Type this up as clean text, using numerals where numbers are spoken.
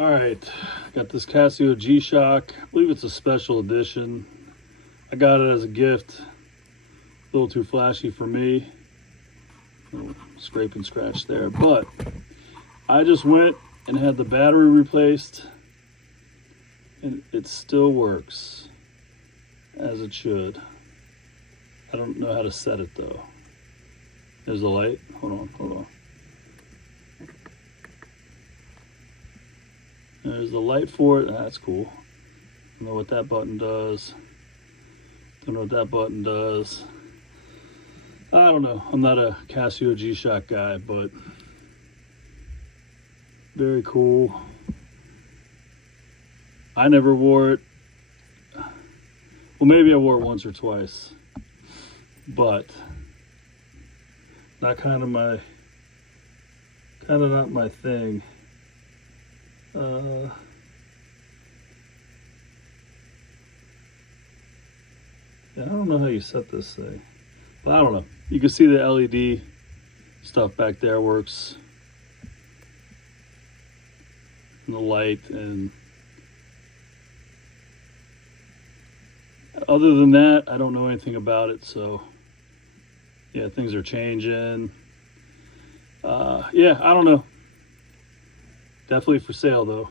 All right, got this Casio G-Shock. I believe it's a special edition. I got it as a gift. A little too flashy for me. Little scrape and scratch there, but I just went and had the battery replaced, and it still works as it should. I don't know how to set it though. There's the light. Hold on. There's the light for it. That's cool. Don't know what that button does. Don't know what that button does. I don't know. I'm not a Casio G-Shock guy, but very cool. I never wore it. Well, maybe I wore it once or twice, but not kind of not my thing. Yeah, I don't know how you set this thing, but I don't know. You can see the LED stuff back there works, and the light, and other than that, I don't know anything about it. So yeah, things are changing. Yeah, I don't know. Definitely for sale though.